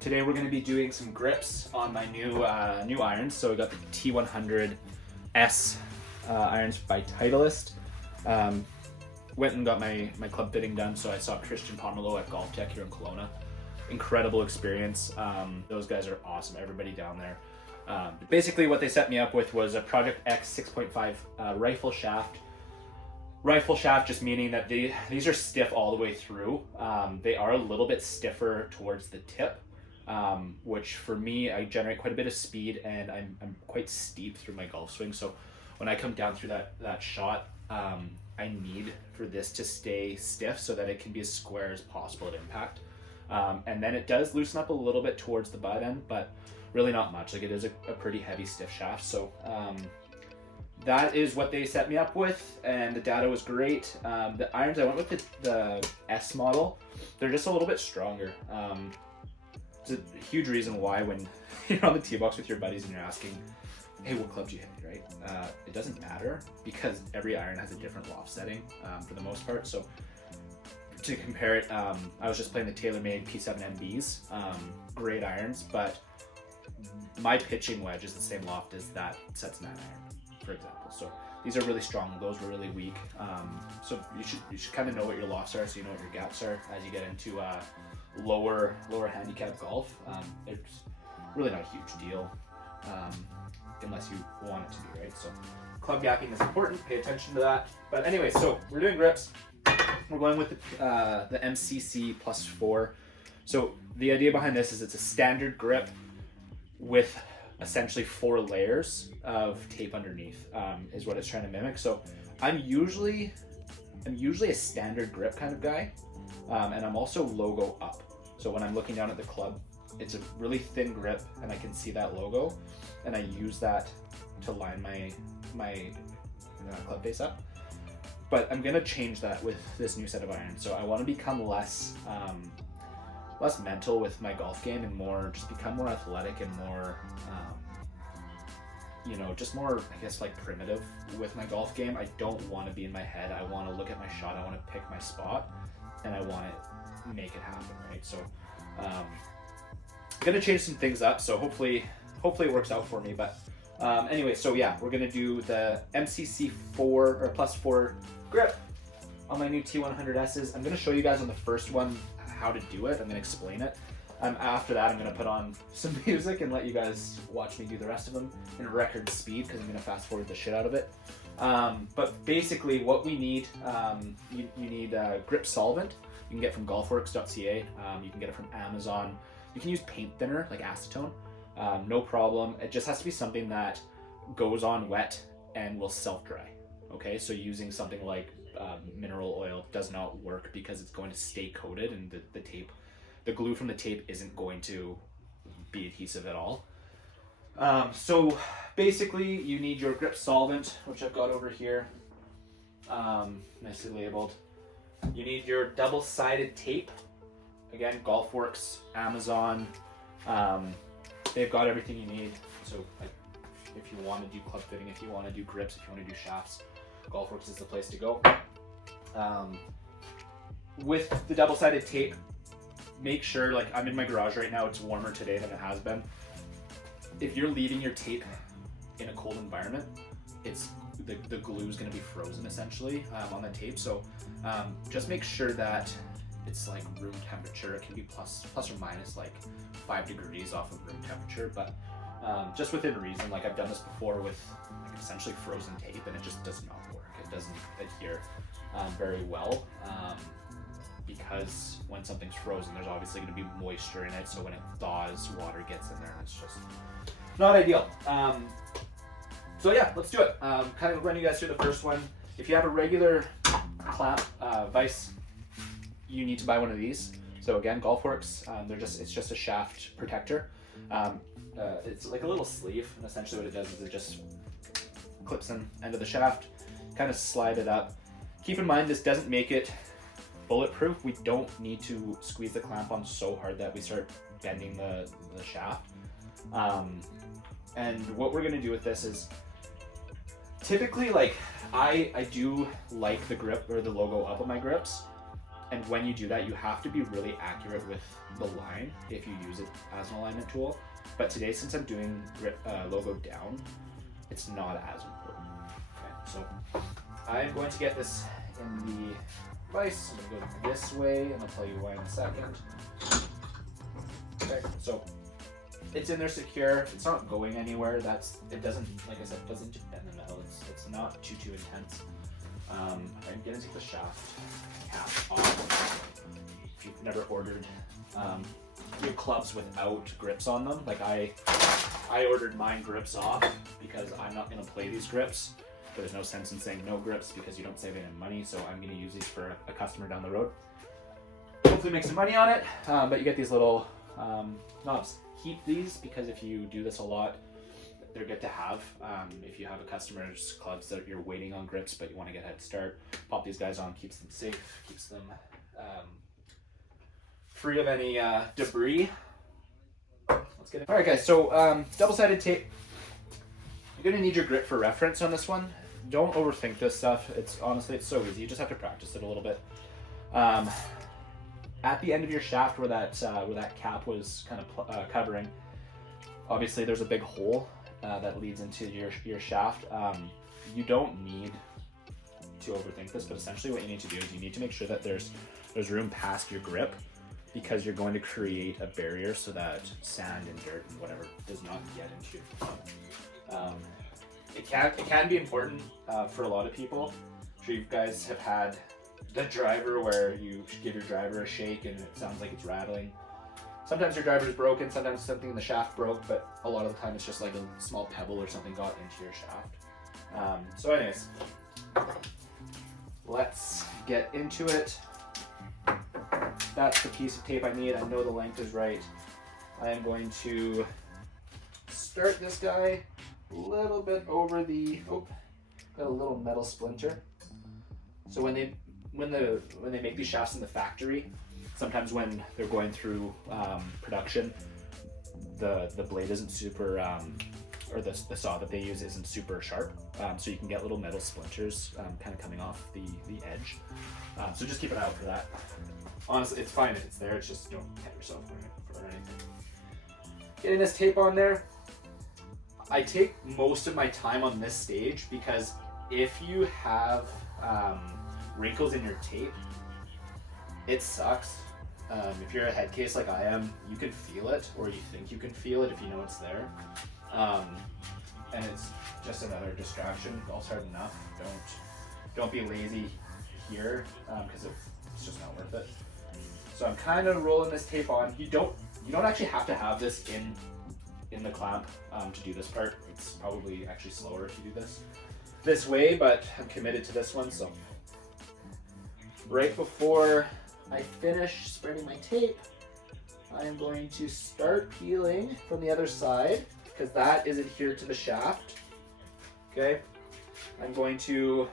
Today we're going to be doing some grips on my new irons. So we got the T100S irons by Titleist. Went and got my club fitting done, so I saw Christian Pomelo at Golf Tech here in Kelowna. Incredible experience. Those guys are awesome, everybody down there. Basically what they set me up with was a Project X 6.5 rifle shaft. Rifle shaft just meaning that these are stiff all the way through. They are a little bit stiffer towards the tip, which for me, I generate quite a bit of speed and I'm quite steep through my golf swing. So when I come down through that shot, I need for this to stay stiff so that it can be as square as possible at impact. And then it does loosen up a little bit towards the butt end, but really not much. Like, it is a pretty heavy stiff shaft. So that is what they set me up with, and the data was great. The irons, I went with the S model. They're just a little bit stronger. It's a huge reason why when you're on the tee box with your buddies and you're asking, hey, what club do you hit, right? It doesn't matter because every iron has a different loft setting for the most part. So to compare it, I was just playing the TaylorMade P7 MBs, great irons, but my pitching wedge is the same loft as that Setsuna iron, for example. So these are really strong, those were really weak. So you should kind of know what your lofts are, so you know what your gaps are as you get into lower handicap golf. It's really not a huge deal unless you want it to be, right? So club gapping is important, pay attention to that. But anyway, so we're doing grips. We're going with the MCC plus 4. So the idea behind this is it's a standard grip with essentially 4 layers of tape underneath, is what it's trying to mimic. So I'm usually a standard grip kind of guy, and I'm also logo up. So when I'm looking down at the club, it's a really thin grip and I can see that logo, and I use that to line my club face up. But I'm gonna change that with this new set of irons. So I want to become less mental with my golf game and just become more athletic and more, just more, I guess, like primitive with my golf game. I don't want to be in my head. I want to look at my shot. I want to pick my spot, and I want to make it happen, right? So I'm gonna change some things up. So hopefully it works out for me. But anyway, so yeah, we're gonna do the MCC 4 or plus 4 grip on my new T100Ss. I'm gonna show you guys on the first one how to do it. I'm gonna explain it. After that, I'm gonna put on some music and let you guys watch me do the rest of them in record speed because I'm gonna fast forward the shit out of it. But basically what we need, you need grip solvent. You can get from golfworks.ca. You can get it from Amazon. You can use paint thinner like acetone. No problem. It just has to be something that goes on wet and will self-dry. Okay, so using something like mineral oil does not work because it's going to stay coated, and the glue from the tape isn't going to be adhesive at all. So basically you need your grip solvent, which I've got over here, nicely labeled. You need your double-sided tape. Again, Golfworks, Amazon, they've got everything you need. So like, if you want to do club fitting, if you want to do grips, if you want to do shafts, Golfworks is the place to go. With the double-sided tape, make sure, like I'm in my garage right now, it's warmer today than it has been. If you're leaving your tape in a cold environment, the glue is going to be frozen essentially on the tape. So just make sure that it's like room temperature. It can be plus or minus like 5 degrees off of room temperature, but just within reason. Like I've done this before with like essentially frozen tape, and it just does not work. It doesn't adhere very well because when something's frozen, there's obviously going to be moisture in it. So when it thaws, water gets in there, and it's just not ideal. So yeah, let's do it. Kind of run you guys through the first one. If you have a regular clamp vise, you need to buy one of these. So again, Golfworks, it's just a shaft protector. It's like a little sleeve, and essentially what it does is it just clips in end of the shaft, kind of slide it up. Keep in mind, this doesn't make it bulletproof. We don't need to squeeze the clamp on so hard that we start bending the shaft. And what we're gonna do with this is, typically, like I do like the grip or the logo up on my grips. And when you do that, you have to be really accurate with the line if you use it as an alignment tool. But today, since I'm doing logo down, it's not as important. Okay, so I'm going to get this in the vise. I'm going to go this way, and I'll tell you why in a second. Okay, so it's in there secure. It's not going anywhere. It doesn't, like I said, it doesn't bend the metal. It's not too intense. I'm gonna take the shaft cap off. If you've never ordered your clubs without grips on them, like I ordered mine grips off because I'm not gonna play these grips. There's no sense in saying no grips because you don't save any money. So I'm gonna use these for a customer down the road. Hopefully make some money on it. But you get these little knobs. Keep these because if you do this a lot, they're good to have. If you have a customer's clubs that you're waiting on grips but you want to get a head start, pop these guys on. Keeps them safe, keeps them free of any debris. Let's get it. All right, guys. So double-sided tape. You're gonna need your grip for reference on this one. Don't overthink this stuff. Honestly, it's so easy. You just have to practice it a little bit. At the end of your shaft, where that cap was kind of covering, obviously there's a big hole that leads into your shaft. You don't need to overthink this, but essentially what you need to do is you need to make sure that there's room past your grip, because you're going to create a barrier so that sand and dirt and whatever does not get into your club. It can be important for a lot of people. I'm sure you guys have had the driver where you give your driver a shake and it sounds like it's rattling. Sometimes your driver is broken, sometimes something in the shaft broke, but a lot of the time it's just like a small pebble or something got into your shaft. So anyways, let's get into it. That's the piece of tape I need. I know the length is right. I am going to start this guy a little bit over the, got a little metal splinter. So when they make these shafts in the factory, sometimes when they're going through production, the blade isn't super, or the saw that they use isn't super sharp. So you can get little metal splinters kind of coming off the edge. So just keep an eye out for that. Honestly, it's fine if it's there. It's just don't cut yourself or anything. Getting this tape on there. I take most of my time on this stage because if you have wrinkles in your tape, it sucks. If you're a head case like I am, you can feel it, or you think you can feel it if you know it's there. And it's just another distraction. All's hard enough. Don't be lazy here because it's just not worth it. So I'm kind of rolling this tape on. You don't actually have to have this in the clamp to do this part. It's probably actually slower if you do this way, but I'm committed to this one. So right before I finish spreading my tape, I am going to start peeling from the other side because that is adhered to the shaft. Okay, I'm going to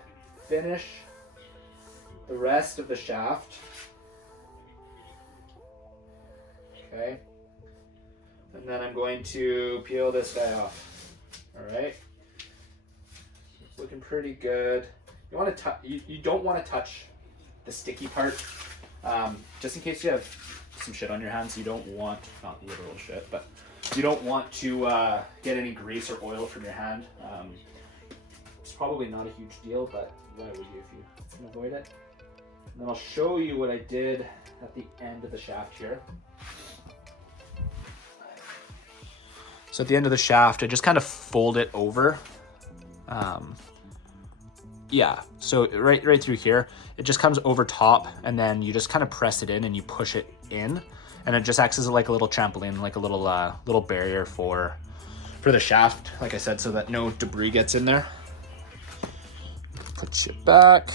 finish the rest of the shaft. Okay, and then I'm going to peel this guy off. All right, it's looking pretty good. You want to you don't want to touch the sticky part, just in case you have some shit on your hands. You don't want, not literal shit, but you don't want to get any grease or oil from your hand. It's probably not a huge deal, but why would you if you can avoid it? And then I'll show you what I did at the end of the shaft here. So at the end of the shaft, I just kind of fold it over. Yeah, so right through here, it just comes over top, and then you just kind of press it in and you push it in, and it just acts as like a little trampoline, like a little barrier for the shaft, like I said, so that no debris gets in there. Put it back.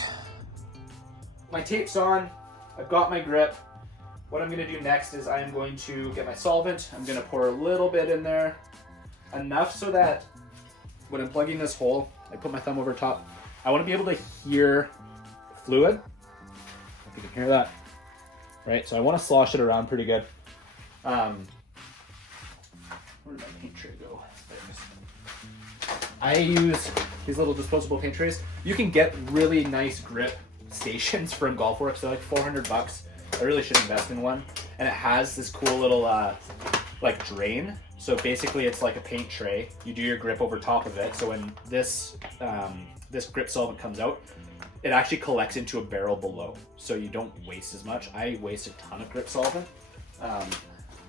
My tape's on. I've got my grip. What I'm gonna do next is I am going to get my solvent. I'm gonna pour a little bit in there, enough so that when I'm plugging this hole, I put my thumb over top. I want to be able to hear fluid. If you can hear that, right? So I want to slosh it around pretty good. Where did my paint tray go? There it is. I use these little disposable paint trays. You can get really nice grip stations from Golfworks. They're like $400. I really should invest in one. And it has this cool little like drain. So basically it's like a paint tray. You do your grip over top of it. So when this this grip solvent comes out, it actually collects into a barrel below. So you don't waste as much. I waste a ton of grip solvent.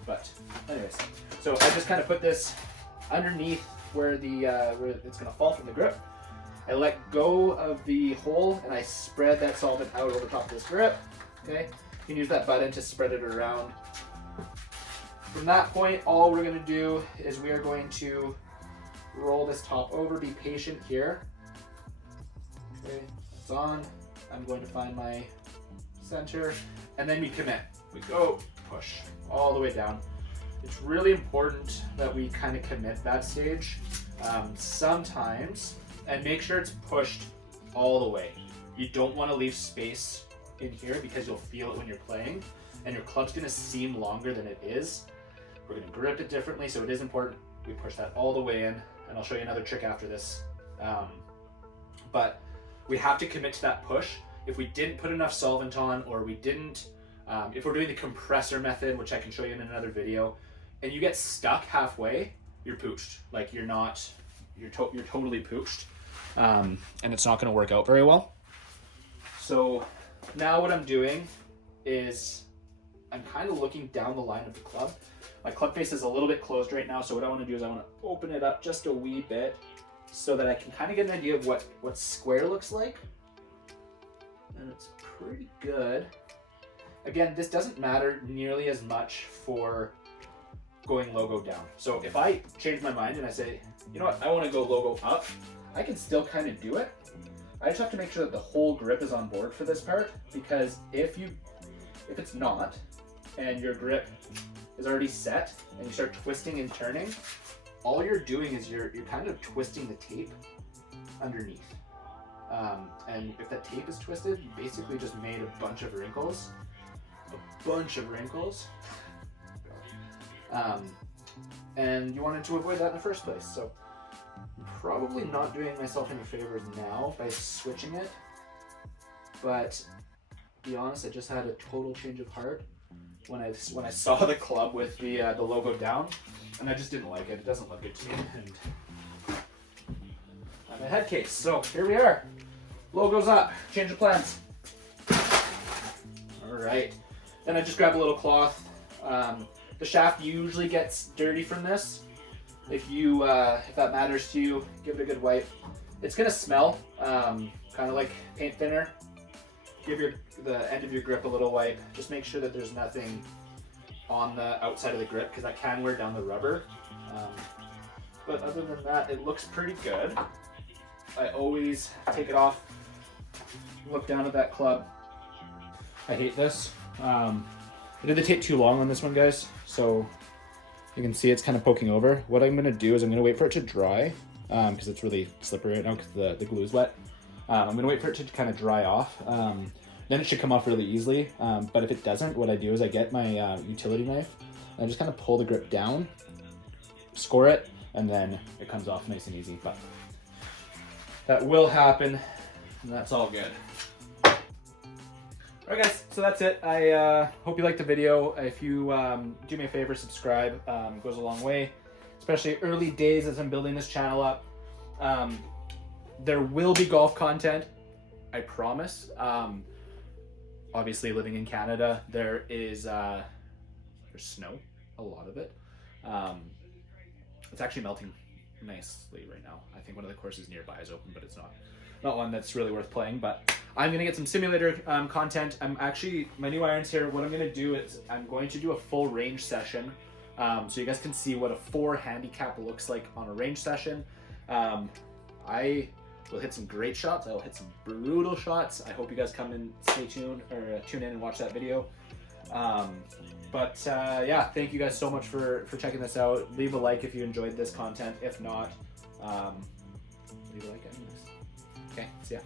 But anyways, so I just kind of put this underneath where the where it's gonna fall from the grip. I let go of the hole and I spread that solvent out over top of this grip. Okay, you can use that button to spread it around. From that point, all we're gonna do is we are going to roll this top over. Be patient here. Okay, it's on. I'm going to find my center, and then we commit. We go, push all the way down. It's really important that we kind of commit that stage sometimes, and make sure it's pushed all the way. You don't want to leave space in here because you'll feel it when you're playing, and your club's going to seem longer than it is. We're going to grip it differently, so it is important we push that all the way in, and I'll show you another trick after this. But we have to commit to that push. If we didn't put enough solvent on, or we didn't, if we're doing the compressor method, which I can show you in another video, and you get stuck halfway, you're pooched. Like you're totally pooched, and it's not going to work out very well. So now what I'm doing is I'm kind of looking down the line of the club. My club face is a little bit closed right now, so what I want to do is I want to open it up just a wee bit so that I can kind of get an idea of what square looks like. And it's pretty good. Again, this doesn't matter nearly as much for going logo down. So if I change my mind and I say, you know what, I want to go logo up, I can still kind of do it. I just have to make sure that the whole grip is on board for this part, because if it's not, and your grip is already set and you start twisting and turning, all you're doing is you're kind of twisting the tape underneath. And if that tape is twisted, you basically just made a bunch of wrinkles. And you wanted to avoid that in the first place. So I'm probably not doing myself any favors now by switching it. But to be honest, I just had a total change of heart when I saw the club with the logo down, and I just didn't like it. It doesn't look good to me, and I'm a head case. So here we are. Logo's up. Change of plans. All right. Then I just grab a little cloth. The shaft usually gets dirty from this. If that matters to you, give it a good wipe. It's gonna smell, kind of like paint thinner. Give the end of your grip a little wipe. Just make sure that there's nothing on the outside of the grip, because that can wear down the rubber. But other than that, it looks pretty good. I always take it off, look down at that club. I hate this. I did the tape too long on this one, guys, so you can see it's kind of poking over. What I'm going to do is I'm going to wait for it to dry, because it's really slippery right now because the glue is wet. I'm going to wait for it to kind of dry off. Then it should come off really easily, but if it doesn't, what I do is I get my utility knife and I just kind of pull the grip down, score it, and then it comes off nice and easy. But that will happen, and that's all good. Alright guys, so that's it. I hope you liked the video. If you do me a favor, subscribe. It goes a long way, especially early days as I'm building this channel up. There will be golf content, I promise. Obviously, living in Canada, there's snow, a lot of it. It's actually melting nicely right now. I think one of the courses nearby is open, but it's not one that's really worth playing. But I'm gonna get some simulator content. My new irons here, what I'm gonna do is I'm going to do a full range session, so you guys can see what a 4 handicap looks like on a range session. I will hit some great shots. I will hit some brutal shots. I hope you guys come and stay tuned, or tune in and watch that video. Yeah, thank you guys so much for checking this out. Leave a like if you enjoyed this content. If not, leave a like anyways. Okay, see ya.